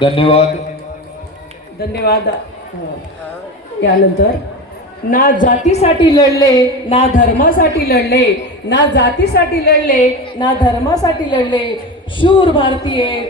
धन्यवाद. धन्यवाद. यानंतर ना जातीसाठी लढले ना धर्मासाठी लढले, ना जातीसाठी लढले ना धर्मासाठी लढले, शूर भारतीय